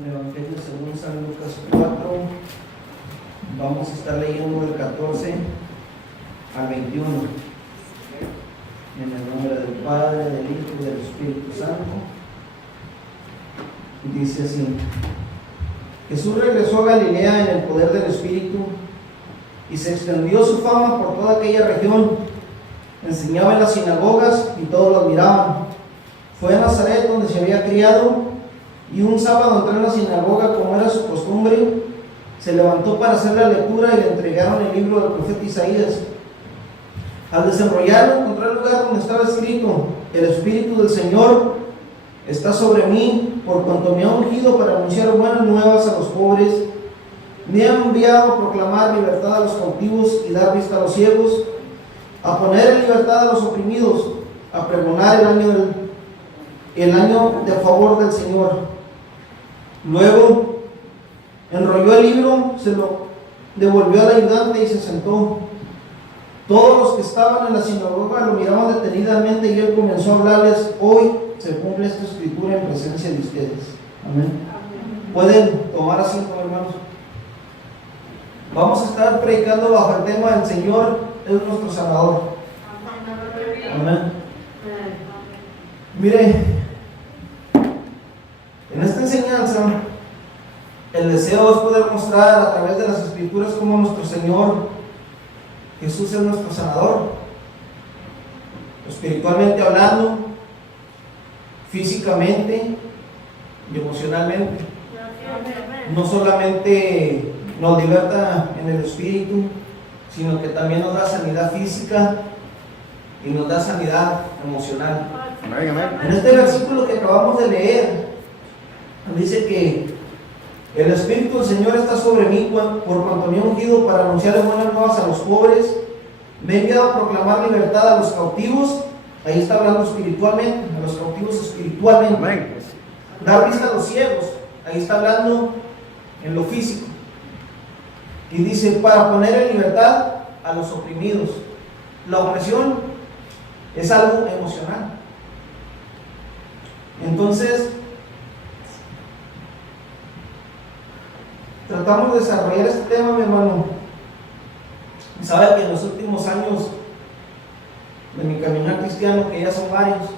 el Evangelio según San Lucas 4. Vamos a estar leyendo del 14 al 21. En el nombre del Padre, del Hijo y del Espíritu Santo. Dice así: Jesús regresó a Galilea en el poder del Espíritu, y se extendió su fama por toda aquella región. Enseñaba en las sinagogas y todos lo admiraban. Fue a Nazaret, donde se había criado, y un sábado entró en la sinagoga, como era su costumbre. Se levantó para hacer la lectura y le entregaron el libro del profeta Isaías. Al desenrollarlo, encontró el lugar donde estaba escrito: El Espíritu del Señor está sobre mí, por cuanto me ha ungido para anunciar buenas nuevas a los pobres. Me ha enviado a proclamar libertad a los cautivos y dar vista a los ciegos, a poner en libertad a los oprimidos, a pregonar el año de favor del Señor. Luego enrolló el libro, se lo devolvió al ayudante y se sentó. Todos los que estaban en la sinagoga lo miraban detenidamente, y él comenzó a hablarles: Hoy se cumple esta escritura en presencia de ustedes. Amén. Pueden tomar asiento, hermanos. Vamos a estar predicando bajo el tema: El Señor es nuestro Salvador. Amén. Mire, en esta enseñanza el deseo es poder mostrar a través de las Escrituras cómo nuestro Señor Jesús es nuestro sanador, espiritualmente hablando, físicamente y emocionalmente. No solamente nos liberta en el espíritu, sino que también nos da sanidad física y nos da sanidad emocional. En este versículo que acabamos de leer, dice que el Espíritu del Señor está sobre mí, por cuanto me ha ungido para anunciar buenas nuevas a los pobres. Me ha enviado a proclamar libertad a los cautivos. Ahí está hablando espiritualmente, a los cautivos espiritualmente. Dar vista a los ciegos. Ahí está hablando en lo físico. Y dice: para poner en libertad a los oprimidos. La opresión es algo emocional. Entonces, tratamos de desarrollar este tema, mi hermano. Sabe que en los últimos años de mi caminar cristiano, que ya son varios,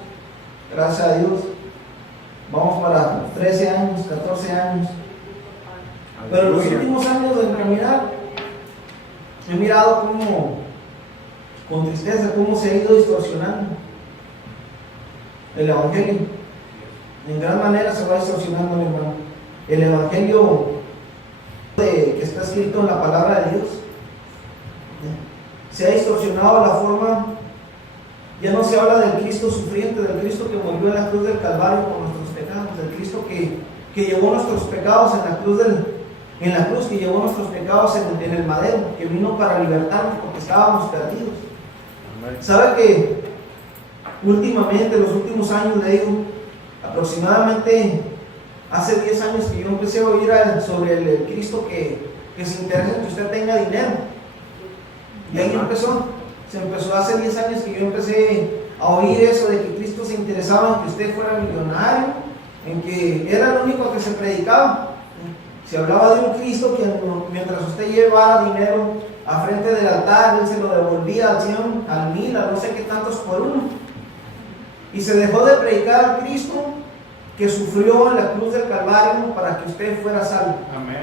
gracias a Dios, vamos para 13 años, 14 años. Pero en los últimos años de caminar, he mirado cómo, con tristeza, cómo se ha ido distorsionando el Evangelio. En gran manera se va distorsionando, mi hermano. El Evangelio que está escrito en la palabra de Dios se ha distorsionado la forma. Ya no se habla del Cristo sufriente, del Cristo que murió en la cruz del Calvario por nuestros pecados, del Cristo que llevó nuestros pecados en la cruz, que llevó nuestros pecados en el madero, que vino para libertarnos porque estábamos perdidos. ¿Sabe que últimamente, en los últimos años, le digo, aproximadamente hace 10 años que yo empecé a oír sobre el Cristo que se interesa en que usted tenga dinero? Y ahí se empezó hace 10 años que yo empecé a oír eso de que Cristo se interesaba en que usted fuera millonario, en que era lo único que se predicaba. Se hablaba de un Cristo que mientras usted llevara dinero a frente del altar, él se lo devolvía al 100, al 1000, a no sé qué tantos por uno. Y se dejó de predicar al Cristo que sufrió en la cruz del Calvario para que usted fuera salvo. Amén.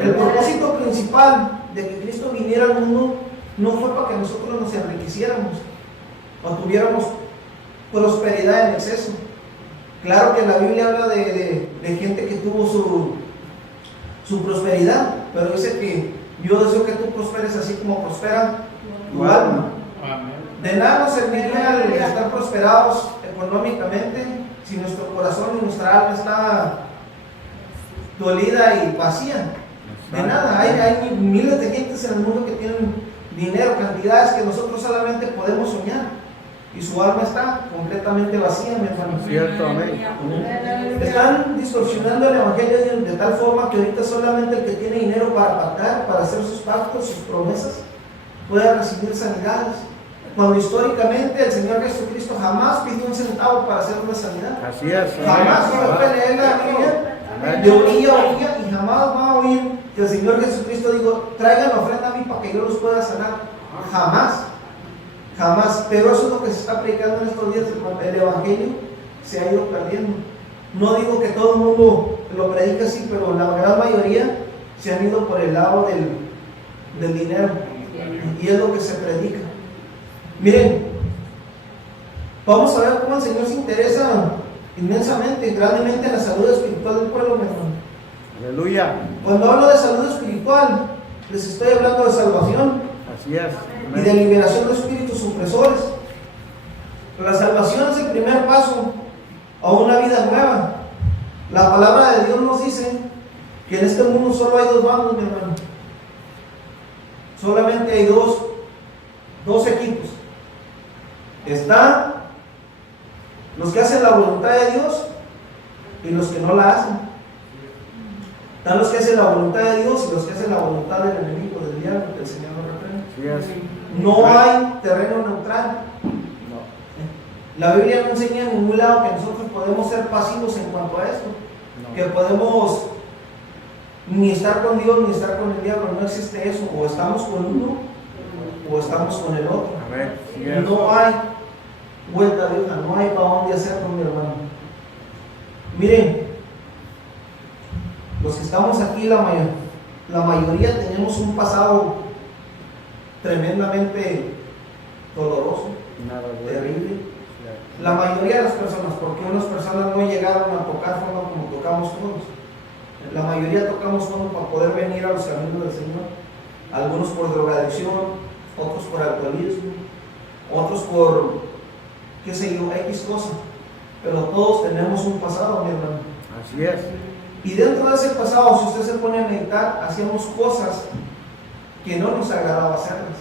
El propósito principal de que Cristo viniera al mundo no fue para que nosotros nos enriqueciéramos o tuviéramos prosperidad en exceso. Claro que la Biblia habla de gente que tuvo su prosperidad, pero dice que yo deseo que tú prosperes así como prospera tu alma. De nada nos serviría el estar prosperados económicamente si nuestro corazón y nuestra alma está dolida y vacía. De nada. Hay miles de gentes en el mundo que tienen dinero, cantidades que nosotros solamente podemos soñar, y su alma está completamente vacía, mi hermano. Cierto, amén. Están distorsionando el Evangelio de tal forma que ahorita solamente el que tiene dinero para pactar, para hacer sus pactos, sus promesas, puede recibir sanidades. Cuando históricamente el Señor Jesucristo jamás pidió un centavo para hacer una sanidad. Así es. Jamás. Si usted lee la Biblia, De orilla a orilla, y jamás va a oír que el Señor Jesucristo dijo, traigan la ofrenda a mí para que yo los pueda sanar. Jamás, jamás. Pero eso es lo que se está predicando en estos días. El Evangelio se ha ido perdiendo. No digo que todo el mundo lo predica así, pero la gran mayoría se han ido por el lado del dinero. Y es lo que se predica. Miren, vamos a ver cómo el Señor se interesa inmensamente, grandemente en la salud espiritual del pueblo, mi hermano. Aleluya. Cuando hablo de salud espiritual, les estoy hablando de salvación. Así es. Y de liberación de espíritus opresores. La salvación es el primer paso a una vida nueva. La palabra de Dios nos dice que en este mundo solo hay dos bandos, mi hermano. Solamente hay dos equipos. Están los que hacen la voluntad de Dios y los que no la hacen. Están los que hacen la voluntad de Dios y los que hacen la voluntad del enemigo, del diablo, que el Señor nos reprende. No hay terreno neutral. La Biblia no enseña en ningún lado que nosotros podemos ser pasivos en cuanto a esto. Que podemos ni estar con Dios ni estar con el diablo. No existe eso. O estamos con uno o estamos con el otro. No hay vuelta de hoja, no hay para dónde hacerlo, mi hermano. Miren, los que estamos aquí, la mayoría tenemos un pasado tremendamente doloroso, terrible. La mayoría de las personas, porque unas personas no llegaron a tocar fondo como tocamos todos. La mayoría tocamos fondo para poder venir a los caminos del Señor. Algunos por drogadicción, otros por alcoholismo, otros por, qué sé yo, X cosa. Pero todos tenemos un pasado, mi hermano. Así es. Y dentro de ese pasado, si usted se pone a meditar, hacíamos cosas que no nos agradaba hacerlas.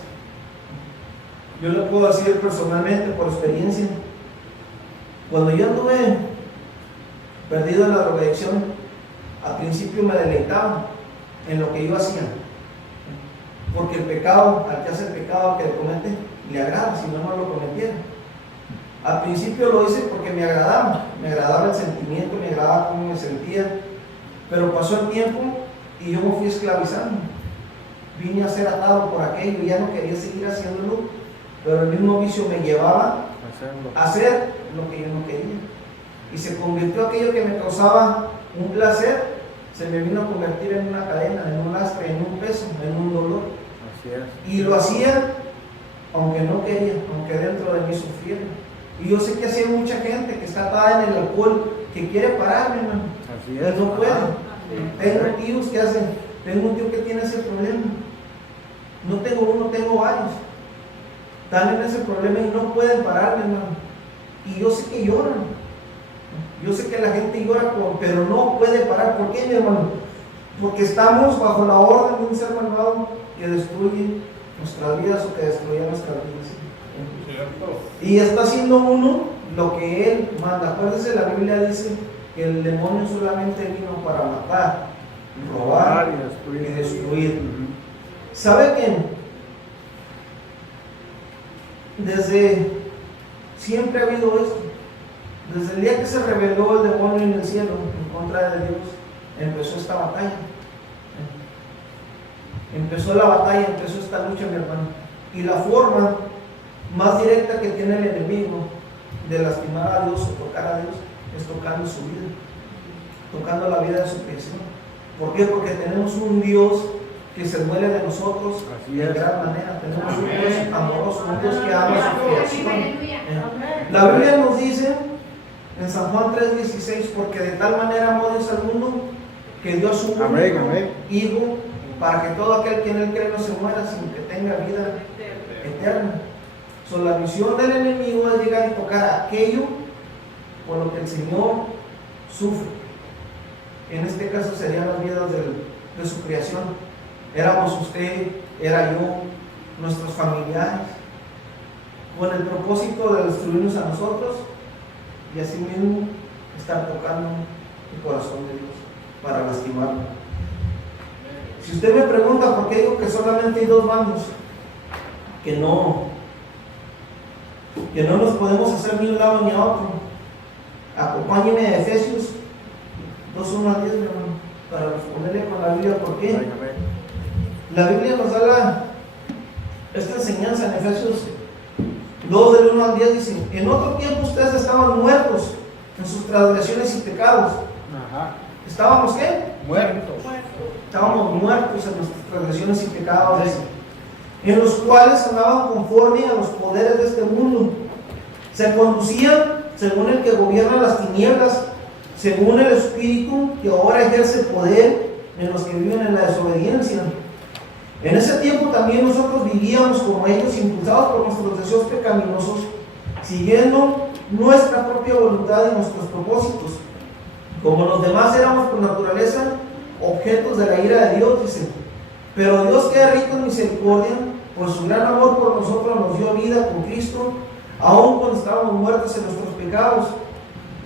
Yo le puedo decir personalmente, por experiencia, cuando yo anduve perdido en la drogadicción, al principio me deleitaba en lo que yo hacía. Porque el pecado, al que hace el pecado, al que lo comete, le agrada, si no lo cometiera. Al principio lo hice porque me agradaba el sentimiento, me agradaba cómo me sentía, pero pasó el tiempo y yo me fui esclavizando. Vine a ser atado por aquello y ya no quería seguir haciéndolo, pero el mismo vicio me llevaba a hacer lo que yo no quería. Y se convirtió aquello que me causaba un placer, se me vino a convertir en una cadena, en un lastre, en un peso, en un dolor. Así es. Y lo hacía aunque no quería, aunque dentro de mí sufriera. Y yo sé que así hay mucha gente que está atada en el alcohol, que quiere parar, mi hermano. Así es. No puede. Tengo tíos que hacen, tengo un tío que tiene ese problema. No tengo uno, tengo varios. Están en ese problema y no pueden parar, mi hermano. Y yo sé que lloran. Yo sé que la gente llora, pero no puede parar. ¿Por qué, mi hermano? Porque estamos bajo la orden de un ser malvado que destruye nuestras vidas o que destruye nuestras vidas. Y está haciendo uno lo que él manda. Acuérdense, la Biblia dice que el demonio solamente vino para matar, robar y destruir. ¿Sabe qué? Desde siempre ha habido esto. Desde el día que se reveló el demonio en el cielo en contra de Dios, empezó esta batalla. Empezó la batalla, empezó esta lucha, mi hermano. Y la forma más directa que tiene el enemigo de lastimar a Dios o tocar a Dios es tocando su vida, tocando la vida de su creación. ¿Por qué? Porque tenemos un Dios que se duele de nosotros de gran manera. Tenemos un Dios amoroso, un Dios que ama su creación. La Biblia nos dice en San Juan 3:16, porque de tal manera amó Dios al mundo que dio a su único Hijo para que todo aquel que en él cree no se muera, sino que tenga vida eterna. La misión del enemigo es llegar y tocar aquello por lo que el Señor sufre. En este caso serían las vidas de su creación. Éramos usted, era yo, nuestros familiares, con el propósito de destruirnos a nosotros y asimismo estar tocando el corazón de Dios para lastimarlo. Si usted me pregunta por qué digo que solamente hay dos bandos, que no nos podemos hacer ni un lado ni a otro, acompáñeme a Efesios 2:1 1 al 10, mi hermano, para responderle con la Biblia. ¿Por qué? Amén. La Biblia nos da esta enseñanza en Efesios 2 del 1 al 10, dice: en otro tiempo ustedes estaban muertos en sus transgresiones y pecados. Ajá. ¿Estábamos qué? Muertos. Estábamos muertos en nuestras transgresiones y pecados, dice, en los cuales andaban conforme a los poderes de este mundo. Se conducían según el que gobierna las tinieblas, según el espíritu que ahora ejerce poder en los que viven en la desobediencia. En ese tiempo también nosotros vivíamos como ellos, impulsados por nuestros deseos pecaminosos, siguiendo nuestra propia voluntad y nuestros propósitos. Como los demás éramos por naturaleza objetos de la ira de Dios, dice. Pero Dios, que es rico en misericordia, por su gran amor por nosotros, nos dio vida con Cristo, aun cuando estábamos muertos en nuestros pecados.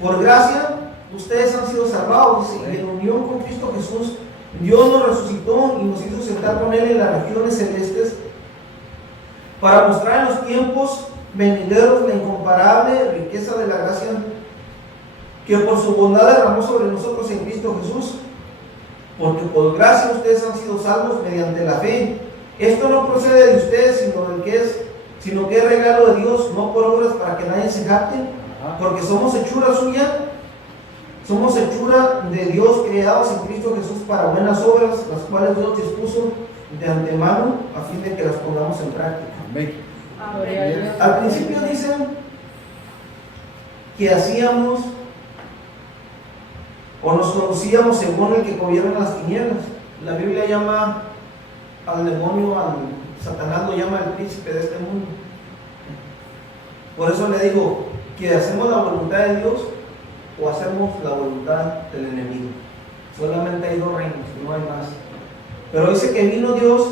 Por gracia, ustedes han sido salvados, dice, y en unión con Cristo Jesús, Dios nos resucitó y nos hizo sentar con Él en las regiones celestes para mostrar en los tiempos venideros la incomparable riqueza de la gracia que por su bondad derramó sobre nosotros en Cristo Jesús. Porque por gracia ustedes han sido salvos mediante la fe. Esto no procede de ustedes, sino que es regalo de Dios, no por obras para que nadie se jacte, porque somos hechura suya. Somos hechura de Dios, creados en Cristo Jesús para buenas obras, las cuales Dios dispuso de antemano a fin de que las pongamos en práctica. Amén. Al principio dicen que hacíamos o nos conocíamos según el que gobierna las tinieblas. La Biblia llama al demonio, al Satanás lo llama el príncipe de este mundo. Por eso le digo que hacemos la voluntad de Dios o hacemos la voluntad del enemigo. Solamente hay dos reinos, no hay más. Pero dice que vino Dios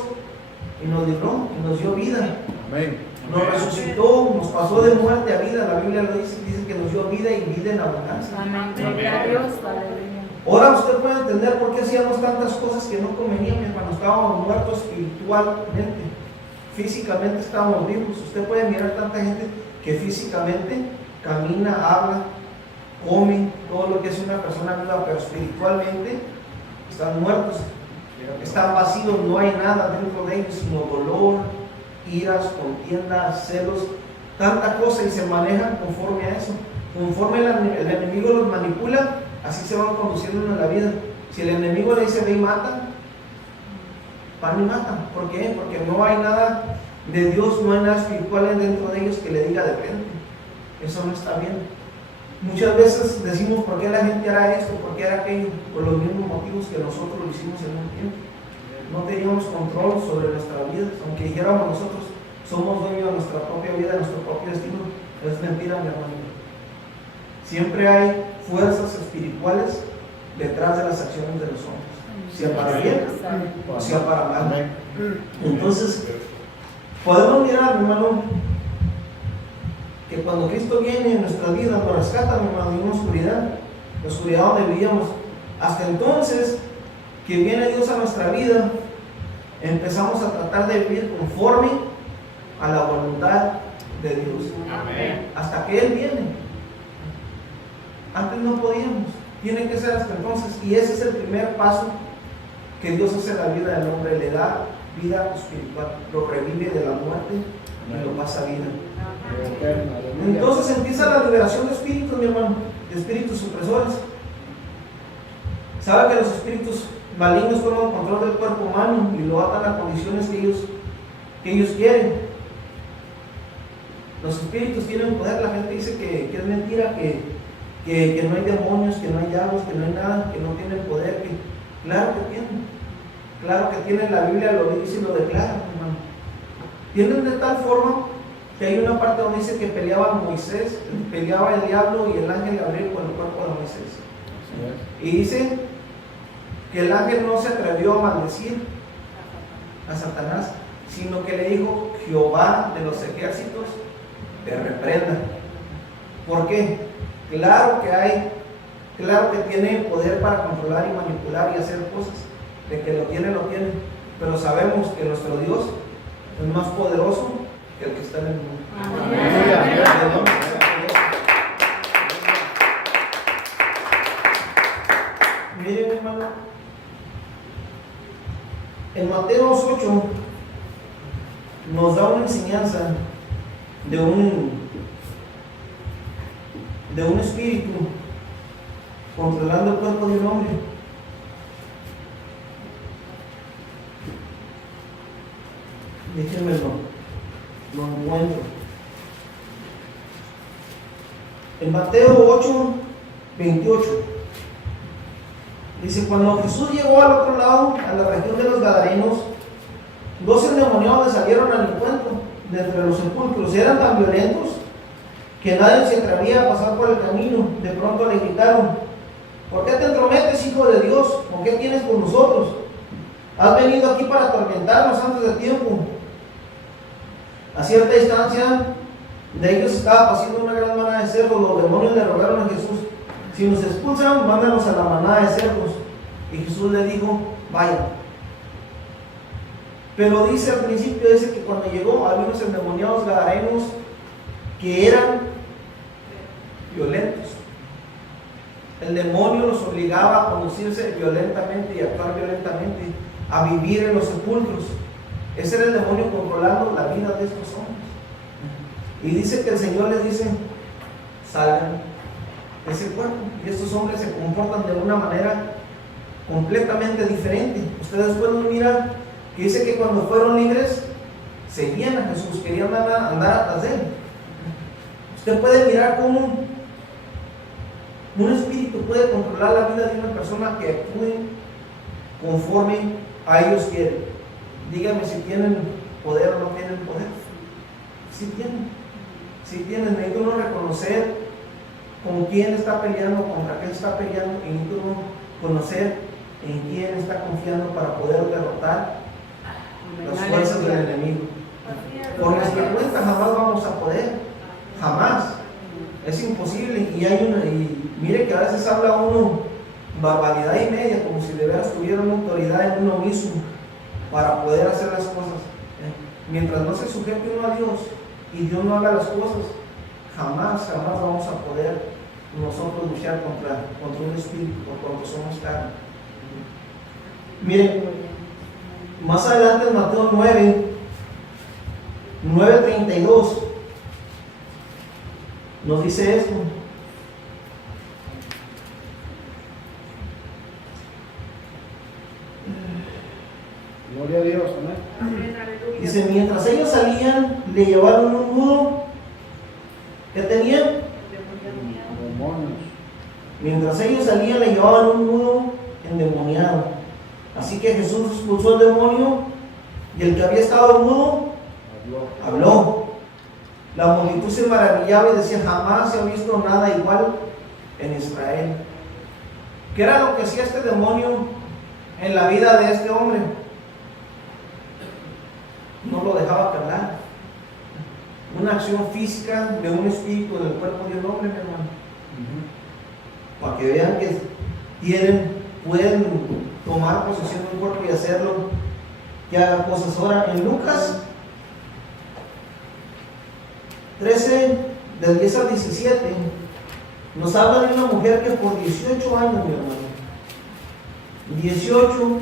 y nos libró y nos dio vida. Amén. Nos resucitó, nos pasó de muerte a vida. La Biblia lo dice que nos dio vida y vida en abundancia. Amén. Gloria a Dios. Aleluya. Ahora usted puede entender por qué hacíamos tantas cosas que no convenían cuando estábamos muertos espiritualmente. Físicamente estábamos vivos. Usted puede mirar tanta gente que físicamente camina, habla, come, todo lo que es una persona viva, pero espiritualmente están muertos, están vacíos, no hay nada dentro de ellos, sino dolor, iras, contiendas, celos, tanta cosa, y se manejan conforme a eso. Conforme el enemigo los manipula, así se van conduciendo en la vida. Si el enemigo le dice ve y mata, van y matan. ¿Por qué? Porque no hay nada de Dios, no hay nada espiritual dentro de ellos que le diga depende. Eso no está bien. Muchas veces decimos por qué la gente hará esto, por qué hará aquello, por los mismos motivos que nosotros lo hicimos en un tiempo. No teníamos control sobre nuestra vida, aunque dijéramos nosotros somos dueños de nuestra propia vida, de nuestro propio destino. Es mentira, mi hermano. Siempre hay fuerzas espirituales detrás de las acciones de los hombres, sea para bien o sea para mal. Entonces, podemos mirar, mi hermano, que cuando Cristo viene en nuestra vida nos rescata, mi hermano, de una oscuridad, la oscuridad donde vivíamos. Hasta entonces que viene Dios a nuestra vida, empezamos a tratar de vivir conforme a la voluntad de Dios. Amén. Hasta que Él viene. Antes no podíamos, tiene que ser hasta entonces, y ese es el primer paso que Dios hace en la vida del hombre, le da vida espiritual, lo revive de la muerte y lo pasa a vida. Entonces empieza la liberación de espíritus, mi hermano, de espíritus supresores. Sabe que los espíritus malignos toman control del cuerpo humano y lo atan a condiciones que ellos quieren. Los espíritus tienen poder. La gente dice que es mentira, que no hay demonios, que no hay diablos, que no hay nada, que no tienen poder. Claro que tienen. Claro que tienen. La Biblia lo dice y lo declara, hermano. Tienen de tal forma que hay una parte donde dice que peleaba Moisés, peleaba el diablo y el ángel Gabriel con el cuerpo de Moisés. Y dice que el ángel no se atrevió a maldecir a Satanás, sino que le dijo: Jehová de los ejércitos te reprenda. ¿Por qué? Claro que tiene poder para controlar y manipular y hacer cosas. De que lo tiene, pero sabemos que nuestro Dios es más poderoso que el que está en el mundo. Amén. Mire, hermano, en Mateo 8 nos da una enseñanza de un espíritu controlando el cuerpo de un hombre. Déjenme lo encuentro. En Mateo 8, 28 dice: cuando Jesús llegó al otro lado, a la región de los Gadarenos, 2 endemoniados le salieron al encuentro de entre los sepulcros. Eran tan violentos que nadie se atrevía a pasar por el camino. De pronto le gritaron: ¿por qué te entrometes, hijo de Dios? ¿Con qué tienes con nosotros? ¿Has venido aquí para atormentarnos antes de tiempo? A cierta distancia de ellos estaba pasando una gran manada de cerdos. Los demonios le rogaron a Jesús: si nos expulsan, mándanos a la manada de cerdos. Y Jesús le dijo: vaya. Pero dice al principio, dice que cuando llegó había unos endemoniados gadarenos que eran violentos. El demonio los obligaba a conducirse violentamente y actuar violentamente, a vivir en los sepulcros. Ese era el demonio controlando la vida de estos hombres. Y dice que el Señor les dice: salgan de ese cuerpo. Y estos hombres se comportan de una manera completamente diferente. Ustedes pueden mirar que dice que cuando fueron libres seguían a Jesús, querían andar atrás de él. Usted puede mirar cómo un espíritu puede controlar la vida de una persona que actúe conforme a ellos quieren. Dígame si tienen poder o no tienen poder. Si tienen. Si tienen, necesita uno reconocer con quién está peleando, contra quién está peleando, y necesita uno conocer en quién está confiando para poder derrotar las fuerzas del enemigo. Por nuestra cuenta jamás vamos a poder, jamás. Es imposible. Y mire que a veces habla uno barbaridad y media, como si de veras tuviera una autoridad en uno mismo para poder hacer las cosas. Mientras no se sujete uno a Dios y Dios no haga las cosas, jamás vamos a poder nosotros luchar contra un espíritu, por cuanto somos carne. Miren, más adelante en Mateo 9:32 nos dice esto: Gloria a Dios, amén. dice, mientras ellos salían, le llevaron un mudo. ¿Qué tenían? Demonios. Mientras ellos salían, le llevaban un mudo endemoniado. Así que Jesús expulsó el demonio, y el que había estado mudo habló. La multitud se maravillaba y decía: jamás se ha visto nada igual en Israel. ¿Qué era lo que hacía este demonio en la vida de este hombre? No lo dejaba hablar. Una acción física de un espíritu en el cuerpo de un hombre, mi hermano. Para que vean que pueden tomar posesión de un cuerpo y hacerlo, que haga cosas. Ahora, en Lucas 13, del 10 al 17, nos habla de una mujer que por 18 años, mi hermano, 18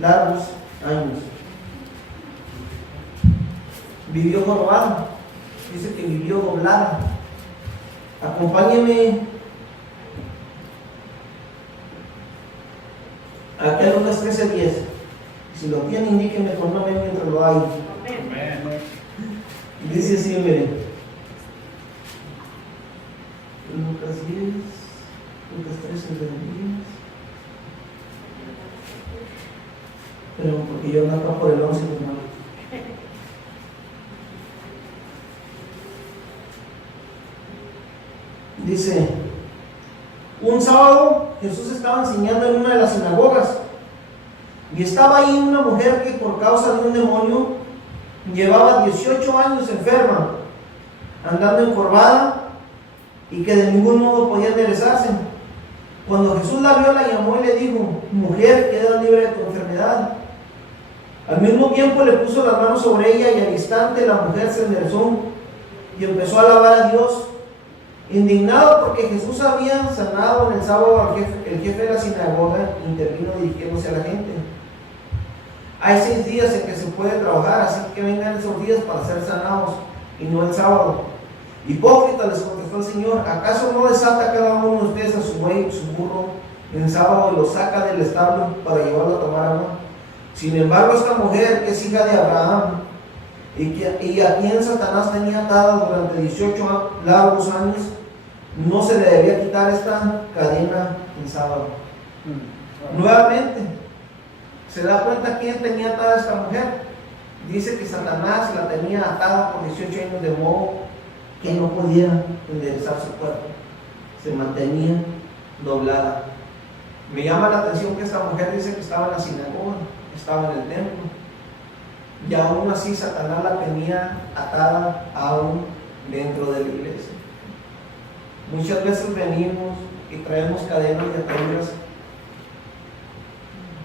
largos años, vivió jorobada. Dice que vivió doblada. Acompáñenme aquí a Lucas 13:10. Si lo tienen, indíquenme con nombre mientras lo hay. Amén. Dice así, miren. Lucas 10, Lucas 13, del 10. Pero porque yo ando acá por el 11, hermano. Dice: un sábado Jesús estaba enseñando en una de las sinagogas, y estaba ahí una mujer que por causa de un demonio llevaba 18 años enferma, andando encorvada, y que de ningún modo podía enderezarse. Cuando Jesús la vio, la llamó y le dijo: mujer, queda libre de tu enfermedad. Al mismo tiempo le puso las manos sobre ella, y al instante la mujer se enderezó y empezó a alabar a Dios. Indignado porque Jesús había sanado en el sábado al jefe el jefe de la sinagoga intervino dirigiéndose a la gente. Hay 6 días en que se puede trabajar, así que vengan esos días para ser sanados y no el sábado. Hipócrita, les contestó el Señor, ¿acaso no desata cada uno de ustedes a su buey, su burro, en sábado y lo saca del establo para llevarlo a tomar agua? Sin embargo, esta mujer, que es hija de Abraham, y a quien Satanás tenía atada durante 18 largos años, no se le debía quitar esta cadena en sábado. Nuevamente, se da cuenta quién tenía atada a esta mujer. Dice que Satanás la tenía atada por 18 años, de modo que no podía enderezar su cuerpo, se mantenía doblada. Me llama la atención que esta mujer dice que estaba en la sinagoga, estaba en el templo, y aún así Satanás la tenía atada aún dentro de la iglesia. Muchas veces venimos y traemos cadenas de ataduras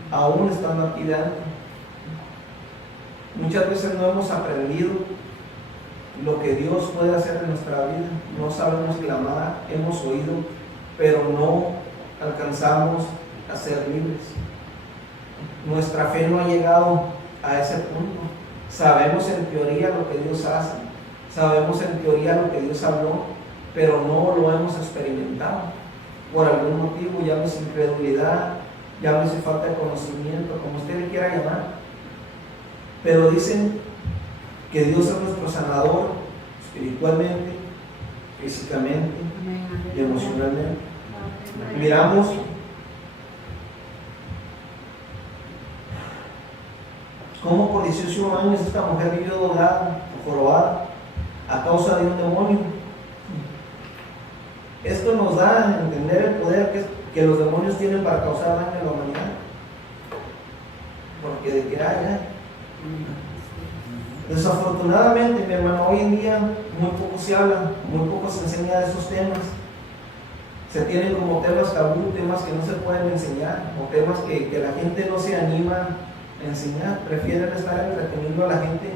aún estando aquí dentro. Muchas veces no hemos aprendido lo que Dios puede hacer en nuestra vida. No sabemos clamar, hemos oído, pero no alcanzamos a ser libres. Nuestra fe no ha llegado a ese punto. Sabemos en teoría lo que Dios hace, sabemos en teoría lo que Dios habló, pero no lo hemos experimentado por algún motivo, llámese incredulidad, llámese falta de conocimiento, como usted le quiera llamar. Pero dicen que Dios es nuestro sanador espiritualmente, físicamente y emocionalmente. Miramos cómo por 18 años esta mujer vivió doblada o jorobada a causa de un demonio. Esto nos da a entender el poder que los demonios tienen para causar daño a la humanidad. Porque de que hay. Desafortunadamente, mi hermano, hoy en día muy poco se habla, muy poco se enseña de esos temas. Se tienen como temas tabú, temas que no se pueden enseñar, o temas que la gente no se anima a enseñar. Prefieren estar entreteniendo a la gente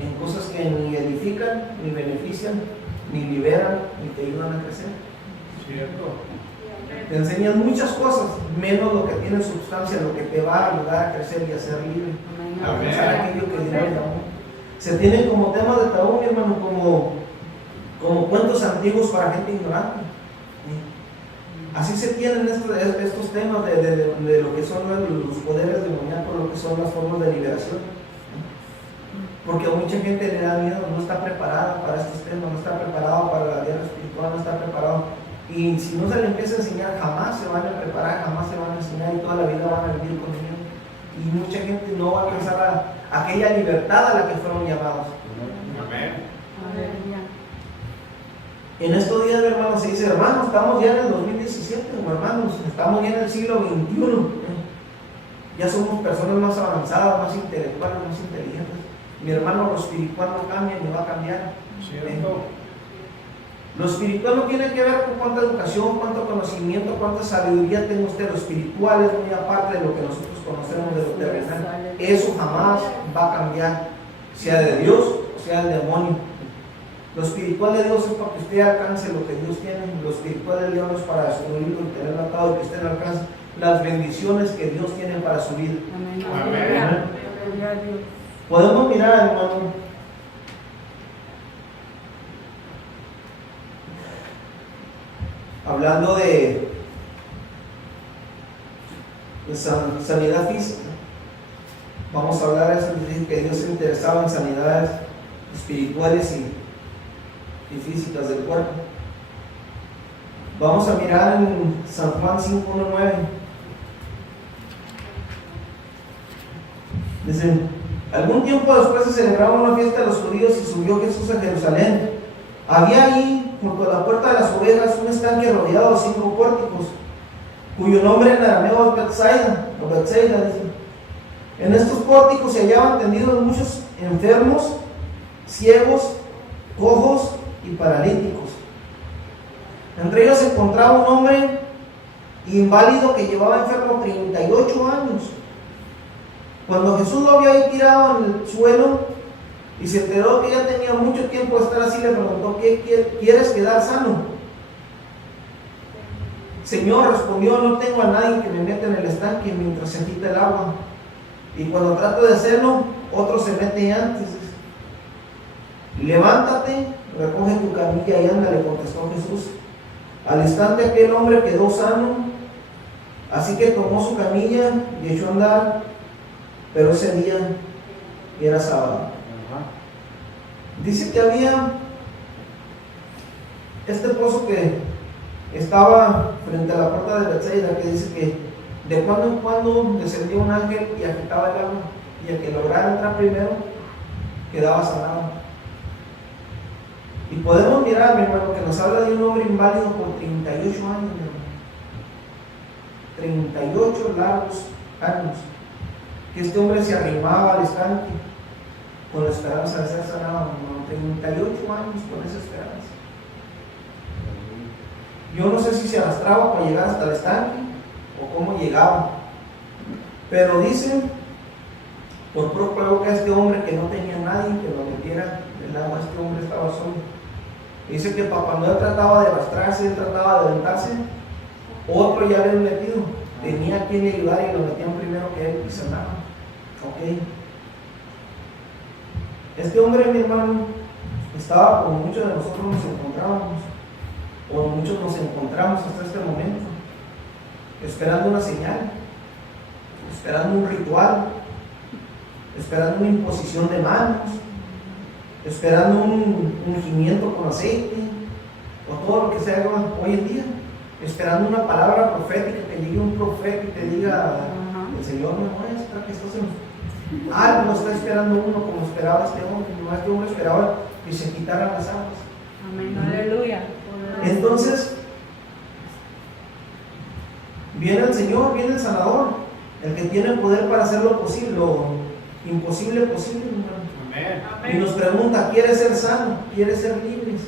en cosas que ni edifican, ni benefician, ni liberan, ni te ayudan a crecer. Cierto. Te enseñan muchas cosas, menos lo que tiene sustancia, lo que te va a ayudar a crecer y a ser libre. A alcanzar aquello que Dios llamó. Se tienen como temas de tabú, mi hermano, como cuentos antiguos para gente ignorante. Así se tienen estos temas de lo que son los poderes demoníacos, lo que son las formas de liberación. Porque a mucha gente le da miedo, no está preparada para estos temas, no está preparado para la guerra espiritual, no está preparado. Y si no se le empieza a enseñar, jamás se van a preparar, jamás se van a enseñar y toda la vida van a vivir con ellos. Y mucha gente no va a alcanzar a aquella libertad a la que fueron llamados. Amén. En estos días, hermanos, se dice, hermanos, estamos ya en el 2017, hermanos, estamos ya en el siglo XXI. Ya somos personas más avanzadas, más intelectuales, más inteligentes. Mi hermano, lo espiritual no cambia ni va a cambiar. Cierto. Lo espiritual no tiene que ver con cuánta educación, cuánto conocimiento, cuánta sabiduría tenga usted. Lo espiritual es muy aparte de lo que nosotros conocemos de lo terrenal. Eso jamás va a cambiar, sea de Dios o sea del demonio. Lo espiritual de Dios es para que usted alcance lo que Dios tiene. Lo espiritual de Dios es para destruirlo y tenerlo atado, que usted no alcance las bendiciones que Dios tiene para su vida. Amén. Podemos mirar, hermano, hablando de sanidad física. Vamos a hablar de eso, que Dios se interesaba en sanidades espirituales y físicas del cuerpo. Vamos a mirar en San Juan 5:1-9. Dice, algún tiempo después se celebraba una fiesta de los judíos y subió Jesús a Jerusalén. Había ahí, junto a la puerta de las ovejas, un estanque rodeado de 5 pórticos, cuyo nombre en arameo es Betsaida, o Betsaida, dice. En estos pórticos se hallaban tendidos muchos enfermos, ciegos, cojos y paralíticos. Entre ellos se encontraba un hombre inválido que llevaba enfermo 38 años. Cuando Jesús lo vio ahí tirado en el suelo y se enteró que ya tenía mucho tiempo de estar así, le preguntó, ¿qué quieres quedar sano? Señor, respondió, no tengo a nadie que me meta en el estanque mientras se agita el agua. Y cuando trato de hacerlo, otro se mete antes. Levántate, recoge tu camilla y anda, le contestó Jesús. Al instante aquel hombre quedó sano, así que tomó su camilla y echó a andar, pero ese día era sábado. Dice que había este pozo que estaba frente a la puerta de Betsaida, que dice que de cuando en cuando descendía un ángel y agitaba el agua, y el que lograra entrar primero quedaba sanado. Y podemos mirar, mi hermano, que nos habla de un hombre inválido por 38 años, mi hermano. 38 largos años. Que este hombre se arrimaba al estanque con la esperanza de ser sanado, mi hermano. 38 años con esa esperanza. Yo no sé si se arrastraba para llegar hasta el estanque o cómo llegaba. Pero dicen, por prueba que este hombre que no tenía nadie que lo metiera del agua, este hombre estaba solo. Dice que cuando él trataba de arrastrarse, él trataba de aventarse, otro ya había metido, tenía quien le ayudara y lo metían primero que él y sanaba. Ok. Este hombre, mi hermano, estaba como muchos de nosotros nos encontrábamos, o muchos nos encontramos hasta este momento, esperando una señal, esperando un ritual, esperando una imposición de manos, esperando un ungimiento con aceite, o todo lo que se haga hoy en día, esperando una palabra profética, que llegue un profeta y te diga, el Señor me muestra que estás en... Algo está esperando uno como esperaba este hombre, no este hombre esperaba que se quitaran las aguas. Amén, aleluya. Entonces, viene el Señor, viene el Sanador, el que tiene el poder para hacer lo posible, lo imposible posible, hermano. Y nos pregunta, ¿quieres ser sano? ¿Quieres ser libres?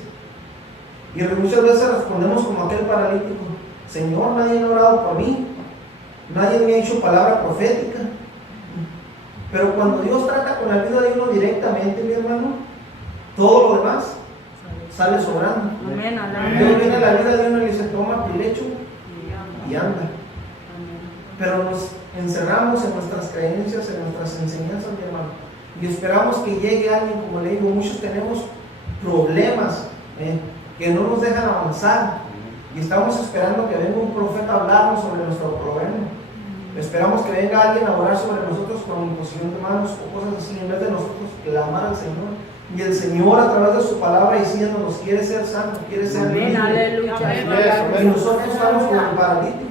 Y muchas veces respondemos como aquel paralítico, Señor, nadie ha orado por mí, nadie me ha hecho palabra profética. Pero cuando Dios trata con la vida de uno directamente, mi hermano, todo lo demás sale sobrando. Amén, Dios viene a la vida de uno y dice, toma tu lecho y anda. Pero nos encerramos en nuestras creencias, en nuestras enseñanzas, mi hermano. Y esperamos que llegue alguien, como le digo, muchos tenemos problemas que no nos dejan avanzar. Y estamos esperando que venga un profeta a hablarnos sobre nuestro problema. Esperamos que venga alguien a orar sobre nosotros con imposición de manos o cosas así, en vez de nosotros clamar al Señor. Y el Señor, a través de su palabra, diciéndonos, quiere ser santo, quiere ser libre. Y nosotros estamos como el paralítico,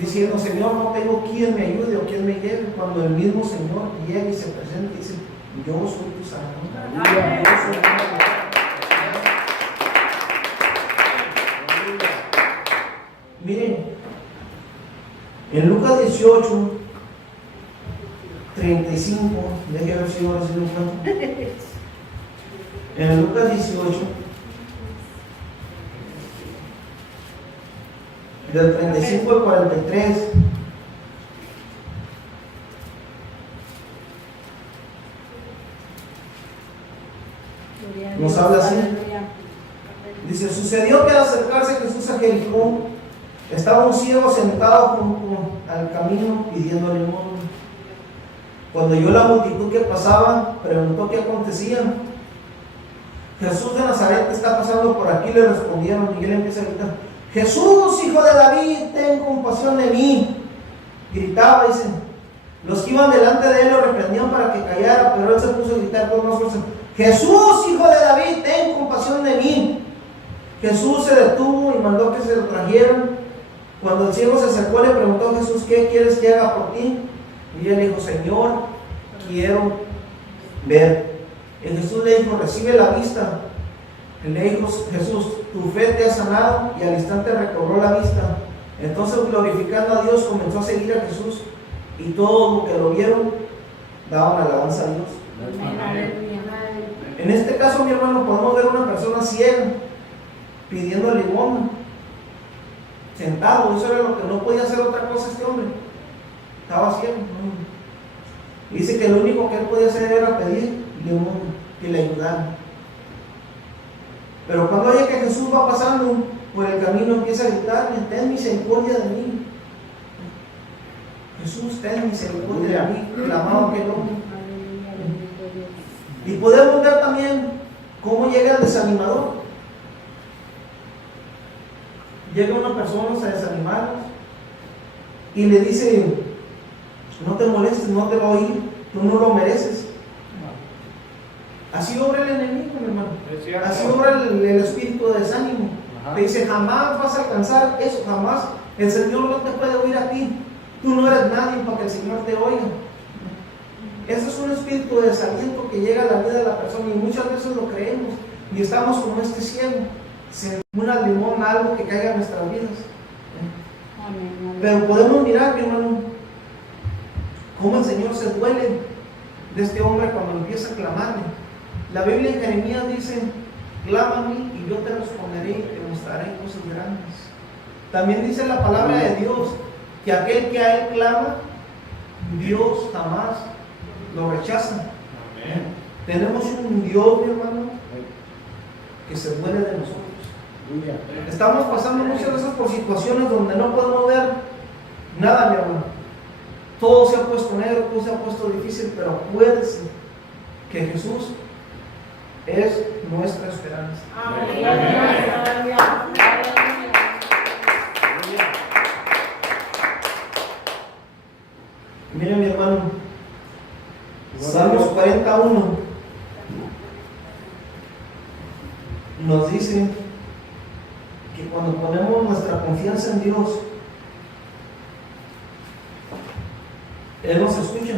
diciendo, Señor, no tengo quien me ayude o quien me lleve, cuando el mismo Señor llega y se presenta y dice, yo soy tu Sanador. Yo soy tu Sanador. Miren, en Lucas 18, 35, deje ver si ahora sí lo encuentro. En Lucas 18, del 35 al 43, nos habla así. Dice, sucedió que al acercarse Jesús a Jericó, estaba un ciego sentado junto al camino pidiendo limosna. Cuando oyó la multitud que pasaba, preguntó qué acontecía. Jesús de Nazaret está pasando por aquí, le respondieron, y él empieza a gritar, Jesús, hijo de David, ten compasión de mí. Gritaba, dice. Los que iban delante de él lo reprendían para que callara, pero él se puso a gritar con más fuerza, Jesús, hijo de David, ten compasión de mí. Jesús se detuvo y mandó que se lo trajeran. Cuando el ciego se acercó, le preguntó a Jesús, ¿qué quieres que haga por ti? Y él le dijo, Señor, quiero ver. Y Jesús le dijo, recibe la vista. Y le dijo Jesús, tu fe te ha sanado, y al instante recobró la vista. Entonces, glorificando a Dios, comenzó a seguir a Jesús, y todos los que lo vieron daban alabanza a Dios. En este caso, mi hermano, podemos ver a una persona ciega pidiendo limosna, sentado. Eso era lo que no podía hacer otra cosa este hombre. Estaba ciego. Dice que lo único que él podía hacer era pedir limosna, que le ayudaran. Pero cuando oye que Jesús va pasando, por el camino empieza a gritarme: ten misericordia de mí. Jesús, ten misericordia de mí, clamaba aquel hombre. Y podemos ver también cómo llega el desanimador. Llega una persona a desanimarnos y le dice: no te molestes, no te va a oír, tú no lo mereces. Así obra el enemigo, mi hermano. Así obra el espíritu de desánimo. Te dice: jamás vas a alcanzar eso, jamás. El Señor no te puede oír a ti. Tú no eres nadie para que el Señor te oiga. Eso es un espíritu de desaliento que llega a la vida de la persona, y muchas veces lo creemos y estamos como este ciego, sin una limón, algo que caiga en nuestras vidas. Pero podemos mirar, mi hermano, cómo el Señor se duele de este hombre cuando empieza a clamarle. La Biblia en Jeremías dice: clama a mí y yo te responderé y te mostraré cosas grandes. También dice la palabra de Dios que aquel que a Él clama, Dios jamás lo rechaza. Amén. Tenemos un Dios, mi hermano, que se duele de nosotros. Estamos pasando muchas veces por situaciones donde no podemos ver nada, mi hermano. Todo se ha puesto negro, todo se ha puesto difícil, pero acuérdense que Jesús es nuestra esperanza. Mire, mi hermano, Salmos 41 nos dice que cuando ponemos nuestra confianza en Dios, Él nos escucha.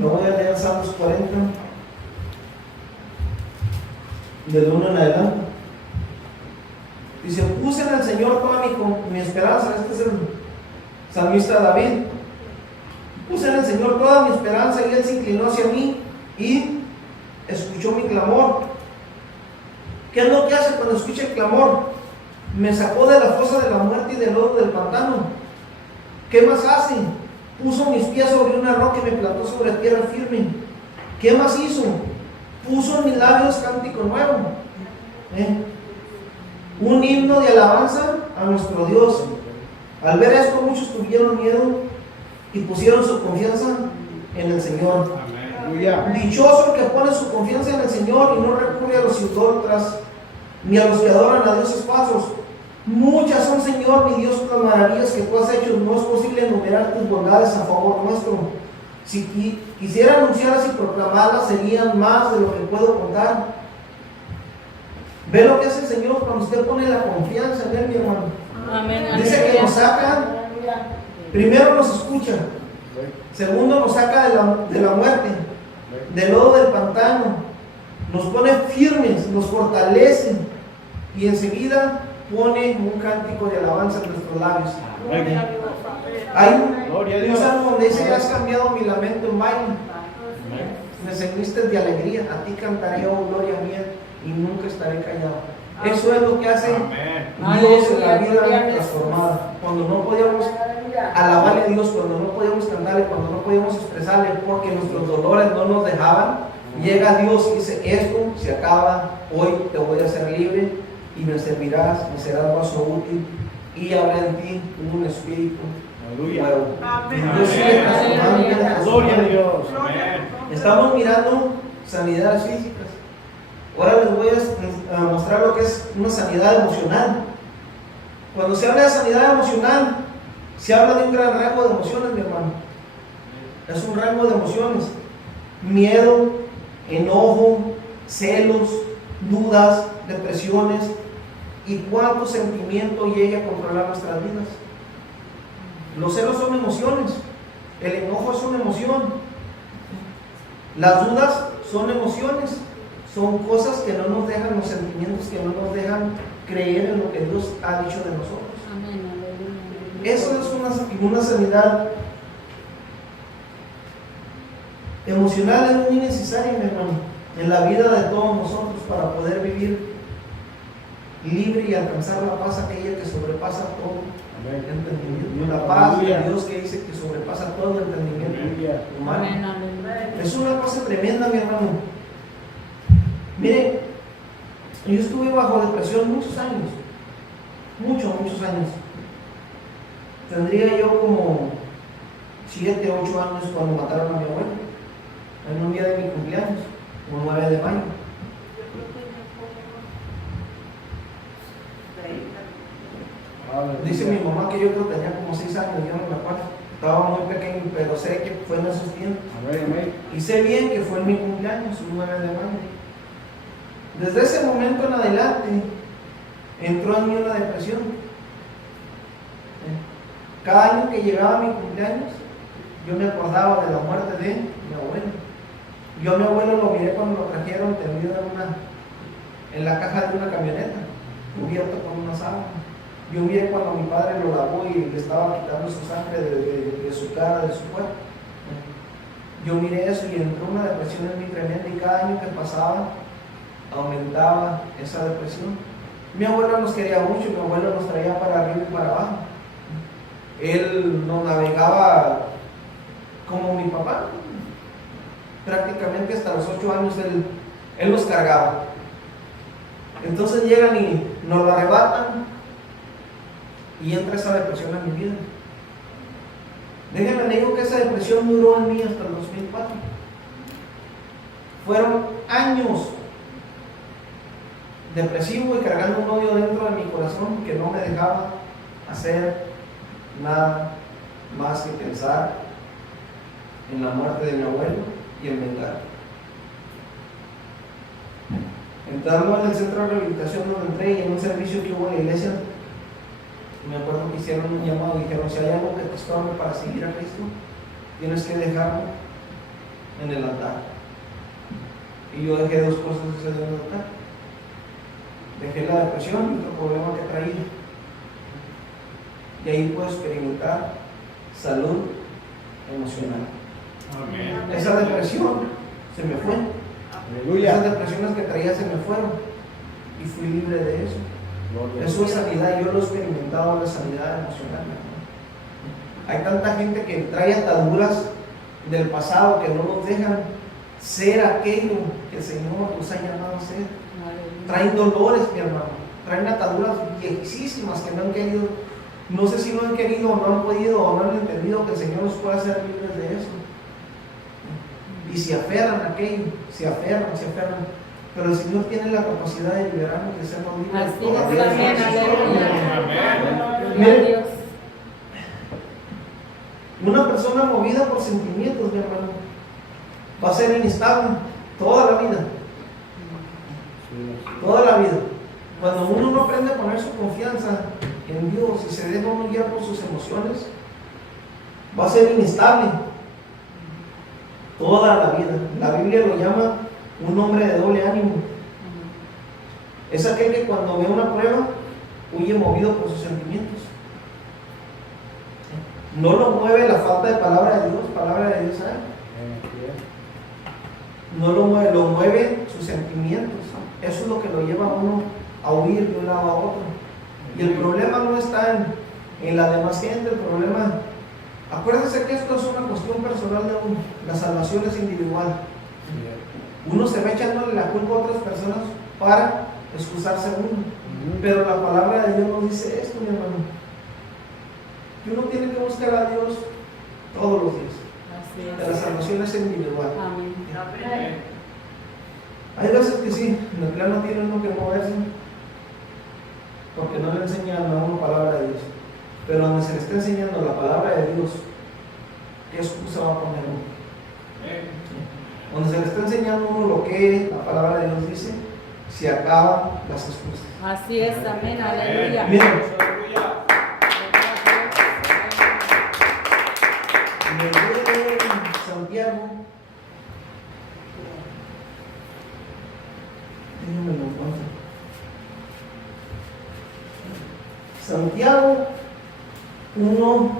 Lo voy a leer, Salmos 40, del 1 en adelante. Dice: puse en el Señor toda mi esperanza. Este es el salmista David. Puse en el Señor toda mi esperanza, y Él se inclinó hacia mí y escuchó mi clamor. ¿Qué es lo que hace cuando escucha el clamor? Me sacó de la fosa de la muerte y del lodo del pantano. ¿Qué más hace? Puso mis pies sobre una roca y me plantó sobre tierra firme. ¿Qué más hizo? Puso en mis labios cántico nuevo, un himno de alabanza a nuestro Dios. Al ver esto, muchos tuvieron miedo y pusieron su confianza en el Señor. Amén. Dichoso el que pone su confianza en el Señor y no recurre a los idólatras ni a los que adoran a dioses falsos. Muchas son, Señor, mi Dios, las maravillas que tú has hecho. No es posible enumerar tus bondades a favor nuestro. Si quisiera anunciarlas y proclamarlas, serían más de lo que puedo contar. Ve lo que hace el Señor cuando usted pone la confianza en Él, mi hermano. Amén. Dice que nos saca, primero nos escucha, segundo nos saca de la muerte, del lodo del pantano, nos pone firmes, nos fortalece, y enseguida pone un cántico de alabanza en nuestros labios. Hay un salmo donde dice: has cambiado mi lamento en baile, me ceñiste de alegría, a ti cantaré, oh gloria mía, y nunca estaré callado. Eso es lo que hace Dios en la vida transformada. Cuando no podíamos alabarle a Dios, cuando no podíamos cantarle, cuando no podíamos expresarle porque nuestros dolores no nos dejaban, llega Dios y dice: esto se acaba, hoy te voy a hacer libre y me servirás, me serás vaso útil, y habrá en ti un espíritu nuevo. Dios sigue transformando. Gloria a Dios. Estamos mirando sanidades físicas. Ahora les voy a mostrar lo que es una sanidad emocional. Cuando se habla de sanidad emocional, se habla de un gran rango de emociones, mi hermano. Es un rango de emociones: miedo, enojo, celos, dudas, depresiones, y cuánto sentimiento llega a controlar nuestras vidas. Los celos son emociones, el enojo es una emoción, las dudas son emociones. Son cosas que no nos dejan, los sentimientos que no nos dejan creer en lo que Dios ha dicho de nosotros. Eso es una sanidad emocional, es muy necesaria, mi hermano, en la vida de todos nosotros, para poder vivir libre y alcanzar la paz aquella que sobrepasa todo entendimiento. La paz de Dios que dice que sobrepasa todo entendimiento humano. Es una cosa tremenda, mi hermano. Mire, Yo estuve bajo depresión muchos años, muchos años. Tendría yo como 7, 8 años cuando mataron a mi abuelo, en un día de mi cumpleaños, un 9 de mayo. Dice mi mamá que yo creo que tenía como 6 años, yo no me acuerdo. Estaba muy pequeño, pero sé que fue en esos tiempos. Y sé bien que fue en mi cumpleaños, un 9 de mayo. Desde ese momento en adelante, entró en mí una depresión. Cada año que llegaba mi cumpleaños, yo me acordaba de la muerte de mi abuelo. Yo a mi abuelo lo miré cuando lo trajeron tendido en la caja de una camioneta, cubierto con una sábana. Yo miré cuando mi padre lo lavó y le estaba quitando su sangre de su cara, de su cuerpo. Yo miré eso y entró una depresión en mí tremenda, y cada año que pasaba aumentaba esa depresión. Mi abuelo nos quería mucho, mi abuelo nos traía para arriba y para abajo. Él nos navegaba como mi papá. Prácticamente hasta los 8 años él nos cargaba. Entonces llegan y nos lo arrebatan y entra esa depresión en mi vida. Déjenme le digo que esa depresión duró en mí hasta el 2004. Fueron años depresivo y cargando un odio dentro de mi corazón que no me dejaba hacer nada más que pensar en la muerte de mi abuelo y en vengar. Entrando en el centro de rehabilitación donde entré y en un servicio que hubo en la iglesia, me acuerdo que hicieron un llamado y dijeron: si hay algo que te estorbe para seguir a Cristo, tienes que dejarlo en el altar. Y yo dejé 2 cosas en el altar. Dejé la depresión y otro problema que traía. Y ahí puedo experimentar salud emocional. Amén. Esa depresión se me fue. Esas depresiones que traía se me fueron y fui libre de eso. Eso es sanidad. Yo lo he experimentado, la sanidad emocional. Hay tanta gente que trae ataduras del pasado que no nos dejan ser aquello que el Señor nos ha llamado a ser. Traen dolores, mi hermano. Traen ataduras viejísimas que no han querido. No sé si no han querido o no han podido o no han entendido que el Señor nos puede hacer libres de eso. Y se aferran a aquello, se aferran. Pero el Señor tiene la capacidad de liberarnos, de sernos libres. Así es, amén, aleluya. Miren, una persona movida por sentimientos, mi hermano, va a ser inestable toda la vida. Toda la vida. Cuando uno no aprende a poner su confianza en Dios y se deja uno guiar por sus emociones, va a ser inestable toda la vida. La Biblia lo llama un hombre de doble ánimo. Es aquel que cuando ve una prueba huye movido por sus sentimientos. No lo mueve la falta de palabra de Dios hay. No lo mueve sus sentimientos. Eso es lo que lo lleva a uno a huir de un lado a otro. Y el problema no está en la demás gente, el problema, acuérdense que esto es una cuestión personal de uno, la salvación es individual. Uno se va echándole la culpa a otras personas para excusarse uno, pero la palabra de Dios nos dice esto, mi hermano, que uno tiene que buscar a Dios todos los días. Que la salvación es individual. Amén. Hay veces que sí, en el plano tiene uno que moverse porque no le enseñan a uno palabra de Dios, pero donde se le está enseñando la palabra de Dios, ¿qué excusa va a poner uno? Donde se le está enseñando a uno lo que la palabra de Dios dice, se acaban las excusas. Así es, amén, aleluya. Miren, en el libro de Santiago, déjenme lo encuentro. Santiago 1,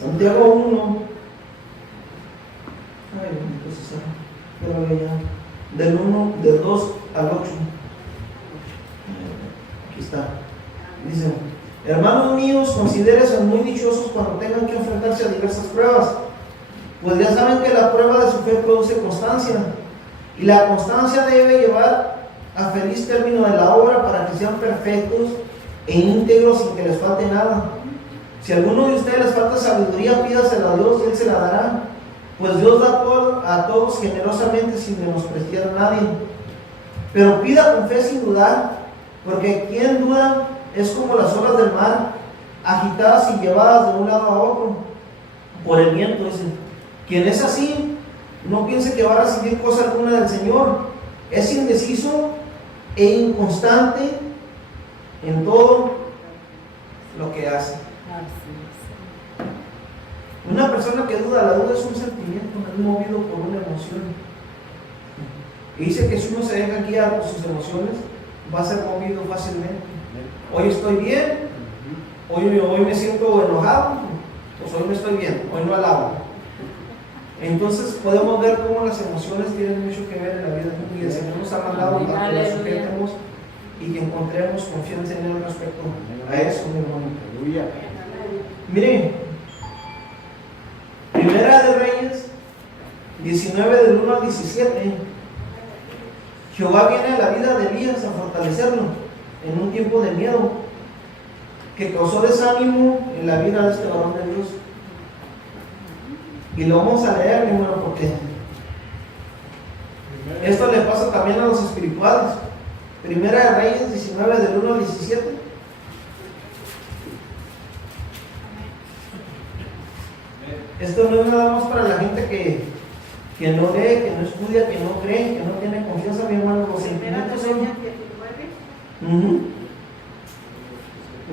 Santiago 1, ay, bendito sea, ya lo veía, del 2 al 8, aquí está, dice: hermanos míos, considérense muy dichosos cuando tengan que enfrentarse a diversas pruebas, pues ya saben que la prueba de su fe produce constancia, Y la constancia debe llevar a feliz término de la obra para que sean perfectos e íntegros sin que les falte nada. Si a alguno de ustedes les falta sabiduría, pídasela a Dios y Él se la dará. Pues Dios da a todos generosamente sin menospreciar a nadie. Pero pida con fe sin dudar, porque quien duda es como las olas del mar, agitadas y llevadas de un lado a otro por el viento. Dice, quien es así, no piense que va a recibir cosa alguna del Señor. Es indeciso e inconstante en todo lo que hace. Una persona que duda, la duda es un sentimiento, es movido por una emoción. Y dice que si uno se deja guiar por sus emociones, va a ser movido fácilmente. Hoy estoy bien, hoy me siento enojado, pues hoy no estoy bien, hoy no alabo. Entonces podemos ver cómo las emociones tienen mucho que ver en la vida. Y el Señor nos ha mandado para que nos sujetemos y que encontremos confianza en Él respecto a eso, mi hermano. Miren, Primera de Reyes 19 del 1 al 17. Jehová viene a la vida de Elías a fortalecerlo en un tiempo de miedo que causó desánimo en la vida de este varón de Dios. Y lo vamos a leer, mi hermano, porque esto le pasa también a los espirituales. Primera de Reyes 19 del 1 al 17. Esto no es nada más para la gente que no lee, que no estudia, que no cree, que no tiene confianza, mi hermano. Los sentimientos son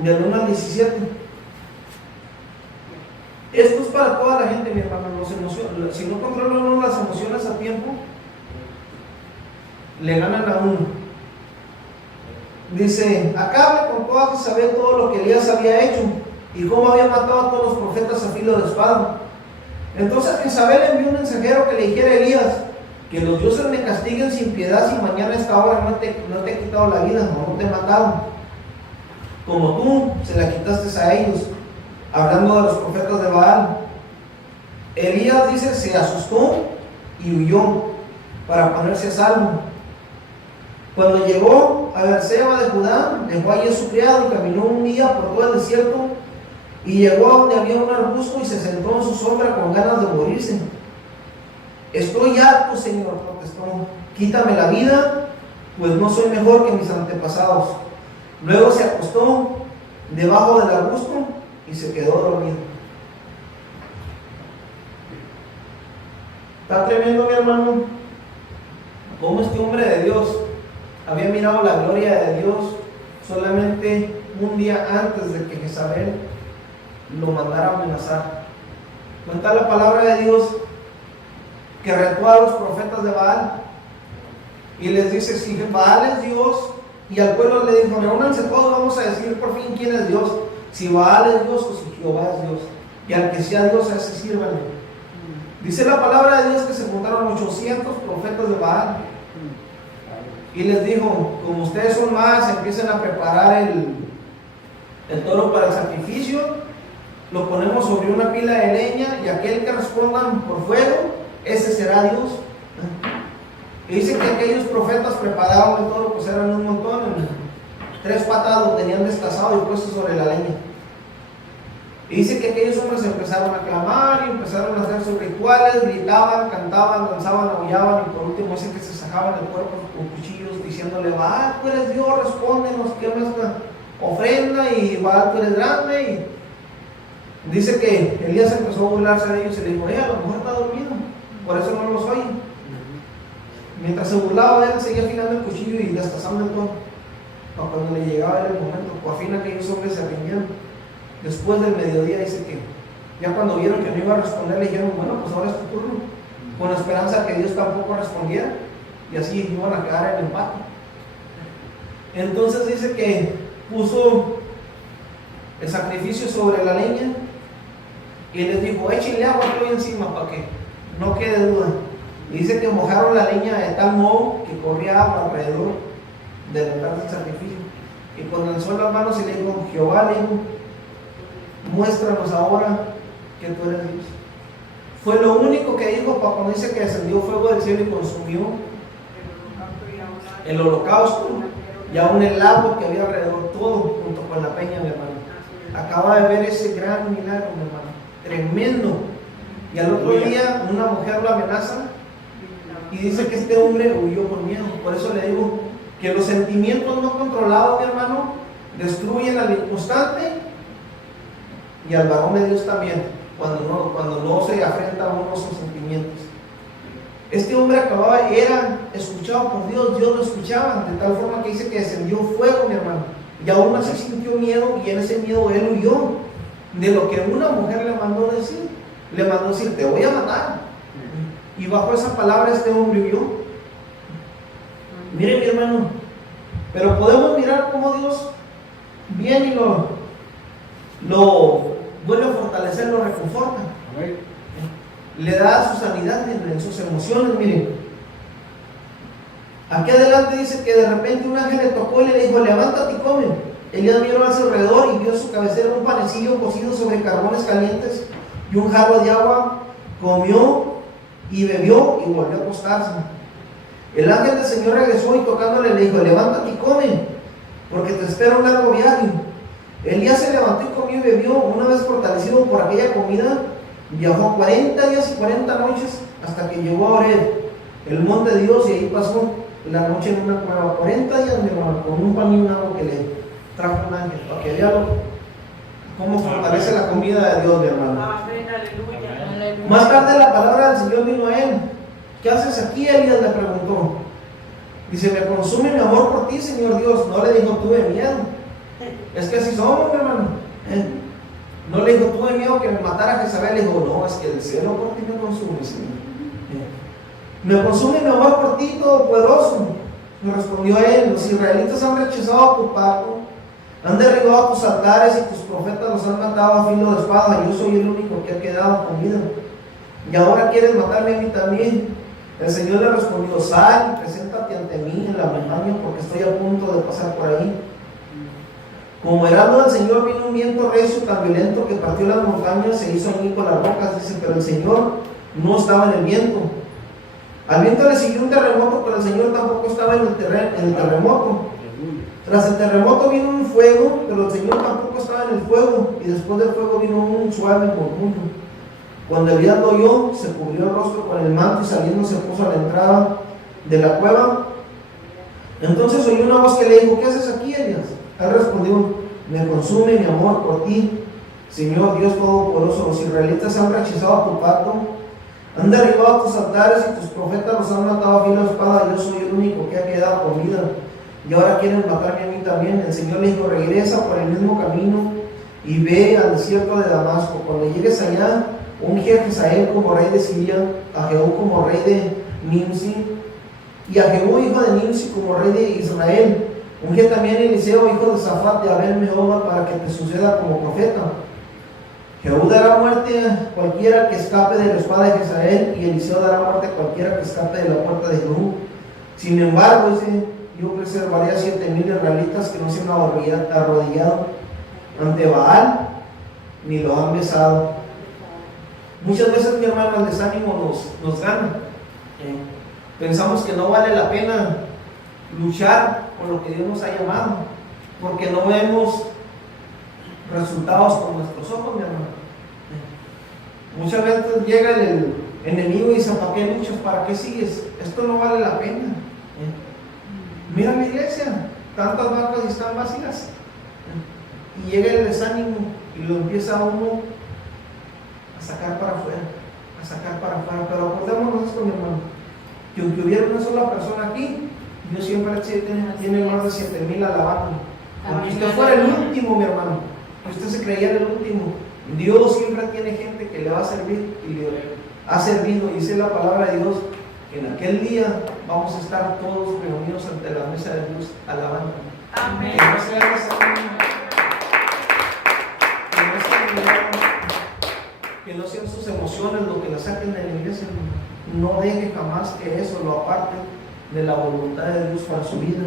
del 1 al 17. Esto es para toda la gente, mi hermano. Si no controla uno las emociones a tiempo, le ganan a uno. Dice, acabe con toda Jezabel todo lo que Elías había hecho y cómo había matado a todos los profetas a filo de espada. Entonces Jezabel envió un mensajero que le dijera a Elías, que los dioses me castiguen sin piedad si mañana a esta hora no te he quitado la vida o no te he matado, como tú se la quitaste a ellos, hablando de los profetas de Baal. Elías, dice, se asustó y huyó para ponerse a salvo. Cuando llegó a Beerseba de Judá, dejó allí a su criado y caminó un día por todo el desierto y llegó a donde había un arbusto y se sentó en su sombra con ganas de morirse. Estoy harto, Señor, protestó, quítame la vida, pues no soy mejor que mis antepasados. Luego se acostó debajo del arbusto y se quedó dormido. Está tremendo, mi hermano, cómo este hombre de Dios había mirado la gloria de Dios solamente un día antes de que Jezabel lo mandara a amenazar. Cuenta la palabra de Dios que retó a los profetas de Baal y les dice, si Baal es Dios, y al pueblo le dijo, reúnanse todos, vamos a decir por fin quién es Dios, si Baal es Dios o si Jehová es Dios, y al que sea Dios a ese sírvanle. Dice la palabra de Dios que se juntaron 800 profetas de Baal y les dijo, como ustedes son más, empiecen a preparar el toro para el sacrificio, lo ponemos sobre una pila de leña y aquel que respondan por fuego, ese será Dios. Y dice que aquellos profetas prepararon el toro, pues eran un montón, en 3 patas lo tenían destazado y puesto sobre la leña. Y dice que aquellos hombres empezaron a clamar y empezaron a hacer sus rituales, gritaban, cantaban, danzaban, aullaban y por último dicen que se sacaban el cuerpo con cuchillos diciéndole, va, tú eres Dios, respóndenos, quema esta ofrenda y va, tú eres grande. Y dice que Elías empezó a burlarse de ellos y le dijo, a lo mejor está dormido, por eso no los oye. Mientras se burlaba de él, seguía afilando el cuchillo y destazando el toro. Cuando le llegaba el momento, por fin aquellos hombres se rindieron. Después del mediodía dice que ya cuando vieron que no iba a responder, le dijeron, bueno, pues ahora es tu turno, con la esperanza que Dios tampoco respondiera, y así iban a quedar en empate. Entonces dice que puso el sacrificio sobre la leña y les dijo, échenle agua aquí encima para que no quede duda. Y dice que mojaron la leña de tal modo que corría agua alrededor del altar del sacrificio. Y cuando alzó las manos y le dijo, Jehová, le dijo, muéstranos ahora que tú eres Dios. Fue lo único que dijo para cuando dice que descendió fuego del cielo y consumió el holocausto y aún el lago que había alrededor, todo junto con la peña, mi hermano. Acaba de ver ese gran milagro, mi hermano, tremendo. Y al otro día una mujer lo amenaza y dice que este hombre huyó con miedo. Por eso le digo que los sentimientos no controlados, mi hermano, destruyen al inconstante y al varón de Dios también, cuando no se afrenta a uno sus sentimientos. Este hombre era escuchado por Dios, Dios lo escuchaba, de tal forma que dice que descendió fuego, mi hermano, y aún así sintió miedo, y en ese miedo él huyó de lo que una mujer le mandó decir. Le mandó decir: te voy a matar. Y bajo esa palabra este hombre huyó. Mire, mi hermano, pero podemos mirar cómo Dios viene y lo vuelve a fortalecer, lo reconforta. Le da su sanidad en sus emociones. Miren, aquí adelante dice que de repente un ángel le tocó y le dijo: levántate y come. Elías miró a su alrededor y vio en su cabecera un panecillo cocido sobre carbones calientes y un jarro de agua. Comió y bebió y volvió a acostarse. El ángel del Señor regresó y tocándole le dijo: levántate y come, porque te espera un largo viaje. Elías se levantó y comió y bebió. Una vez fortalecido por aquella comida, viajó 40 días y 40 noches hasta que llegó a Horeb, el monte de Dios, y ahí pasó la noche en una cueva. 40 días, mi hermano, con un pan y un agua que le trajo un ángel, para que vean cómo fortalece la comida de Dios, mi hermano. Amén, aleluya. Más tarde la palabra del Señor vino a él. ¿Qué haces aquí, Elías? Le preguntó. Dice: me consume mi amor por ti, Señor Dios. No le dijo: tuve miedo. Es que así somos, mi hermano. No le dijo: tuve miedo que me matara Jezabel. Le dijo: no, es que el cielo por ti me consume, Señor. Me consume mi amor por ti, Todopoderoso. Le respondió él: los israelitas han rechazado tu pacto, han derribado tus altares y tus profetas los han matado a filo de espada. Yo soy el único que ha quedado con vida. Y ahora quieres matarme a mí también. El Señor le respondió: sal y preséntate ante mí en la montaña, porque estoy a punto de pasar por ahí. Como heraldo del Señor vino un viento recio tan violento que partió las montañas, se hizo añicos las rocas. Dice: pero el Señor no estaba en el viento. Al viento le siguió un terremoto, pero el Señor tampoco estaba en el terremoto. Tras el terremoto vino un fuego, pero el Señor tampoco estaba en el fuego. Y después del fuego vino un suave murmullo. Cuando Elías lo oyó, se cubrió el rostro con el manto y saliendo se puso a la entrada de la cueva. Entonces oyó una voz que le dijo: ¿qué haces aquí, Elías? Él respondió: me consume mi amor por ti, Señor Dios Todopoderoso. Los israelitas han rechazado tu pacto, han derribado tus altares y tus profetas los han matado a filo de espada. Yo soy el único que ha quedado con vida, y ahora quieren matarme a mí también. El Señor le dijo: regresa por el mismo camino y ve al desierto de Damasco. Cuando llegues allá, unge a Hazael como rey de Siria, a Jehú como rey de Nimsi, y a Jehú hijo de Nimsi como rey de Israel. Unge también a Eliseo hijo de Safat de Abel Mehola para que te suceda como profeta. Jehú dará muerte a cualquiera que escape de la espada de Hazael, y Eliseo dará muerte a cualquiera que escape de la puerta de Jehú. Sin embargo, dice: yo preservaré a 7,000 israelitas que no se han arrodillado ante Baal ni lo han besado. Muchas veces, mi hermano, el desánimo nos gana. Pensamos que no vale la pena luchar con lo que Dios nos ha llamado, porque no vemos resultados con nuestros ojos, mi hermano. Muchas veces llega el enemigo y dice: ¿para qué luchas? ¿Para qué sigues? Esto no vale la pena. Mira la iglesia, tantas vacas están vacías. Y llega el desánimo y lo empieza uno a sacar para afuera, Pero acordémonos esto, mi hermano, que aunque hubiera una sola persona aquí, Dios siempre tiene más de 7,000 alabando. Aunque usted fuera el último, mi hermano, que usted se creyera el último, Dios siempre tiene gente que le va a servir y le ha servido. Y dice la palabra de Dios que en aquel día vamos a estar todos reunidos ante la mesa de Dios alabando. Amén. Que no sea desánimo, que no sean sus emociones lo que la saquen de la iglesia. No deje jamás que eso lo aparte de la voluntad de Dios para su vida.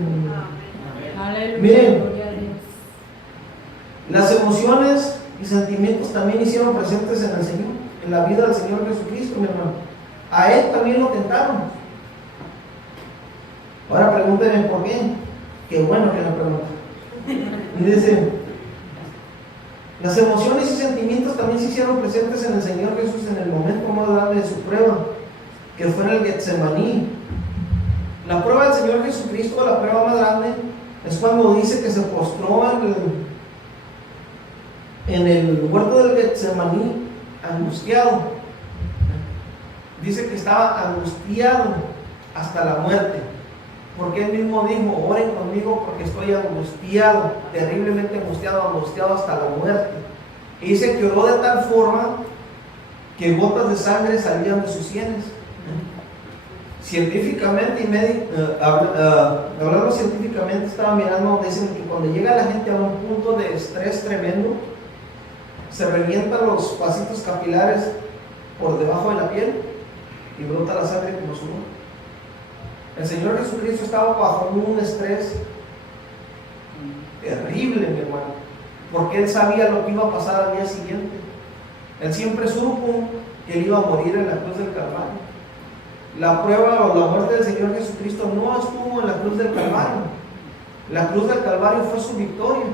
Aleluya. Miren, Gloria a Dios. las emociones y sentimientos también hicieron presentes en el Señor, en la vida del Señor Jesucristo, mi hermano. A Él también lo tentaron. Ahora pregúnteme por qué. Qué bueno que me pregunta. Y dice, las emociones y sentimientos también se hicieron presentes en el Señor Jesús en el momento más grande de su prueba, que fue en el Getsemaní. La prueba del Señor Jesucristo, la prueba más grande, es cuando dice que se postró en el huerto del Getsemaní, angustiado. Dice que estaba angustiado hasta la muerte, porque él mismo dijo, oren conmigo porque estoy angustiado, terriblemente angustiado hasta la muerte. Y dice que oró de tal forma que gotas de sangre salían de sus sienes. Científicamente hablando científicamente, estaba mirando, dicen que cuando llega la gente a un punto de estrés tremendo, se revientan los vasitos capilares por debajo de la piel y brota la sangre como sudor. El Señor Jesucristo estaba bajo un estrés terrible, mi hermano, porque Él sabía lo que iba a pasar al día siguiente. Él siempre supo que Él iba a morir en la cruz del Calvario. La prueba o la muerte del Señor Jesucristo no estuvo en la cruz del Calvario. La cruz del Calvario fue su victoria.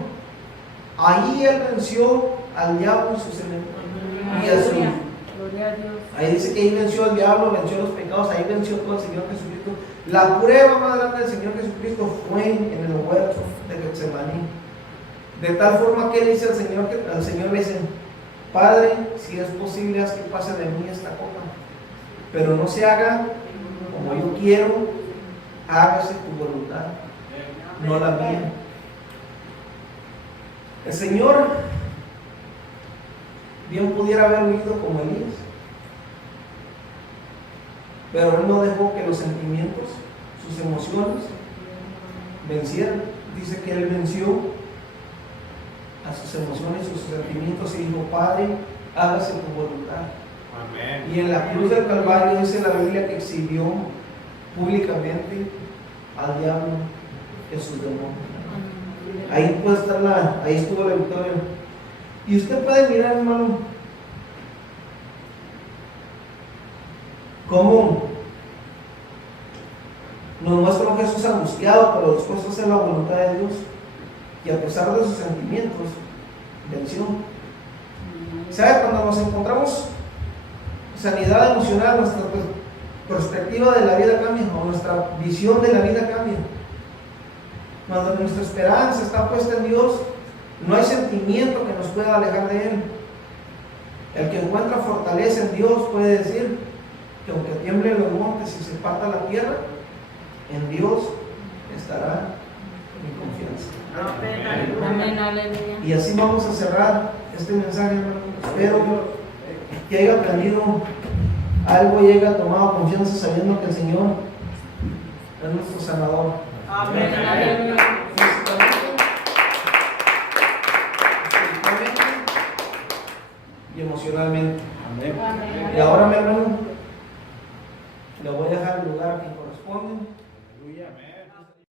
Ahí Él venció al diablo y sus enemigos. Y a su, Gloria a Dios. ahí dice que ahí venció al diablo, venció los pecados, ahí venció todo el Señor Jesucristo. La prueba más grande del Señor Jesucristo fue en el huerto de Getsemaní. De tal forma que Él dice al Señor le dice, Padre, si es posible, haz que pase de mí esta copa, pero no se haga como yo quiero, hágase tu voluntad, no la mía. El Señor bien pudiera haber huido como Elías, pero Él no dejó que los sentimientos, sus emociones, vencieran. Dice que Él venció a sus emociones y sus sentimientos y dijo, Padre, hágase tu voluntad. Amén. Y en la cruz del Calvario dice la Biblia que exhibió públicamente al diablo y a sus demonios. Ahí puede estar ahí estuvo la victoria. Y usted puede mirar, hermano, cómo nos muestra un Jesús angustiado, pero dispuesto a hacer la voluntad de Dios, y a pesar de sus sentimientos, venció. ¿Sabe? Cuando nos encontramos sanidad emocional, nuestra perspectiva de la vida cambia, o nuestra visión de la vida cambia. Cuando nuestra esperanza está puesta en Dios, no hay sentimiento que nos pueda alejar de Él. El que encuentra fortaleza en Dios puede decir que aunque tiemblen los montes y se parta la tierra, en Dios estará mi confianza. Amén, aleluya. Y así vamos a cerrar este mensaje, hermano. Espero que haya aprendido algo y haya tomado confianza sabiendo que el Señor es nuestro sanador. Amén, aleluya. Físicamente, y emocionalmente. Amén. Y ahora, mi hermano, le voy a dejar el lugar a quien corresponde. Aleluya. Amén.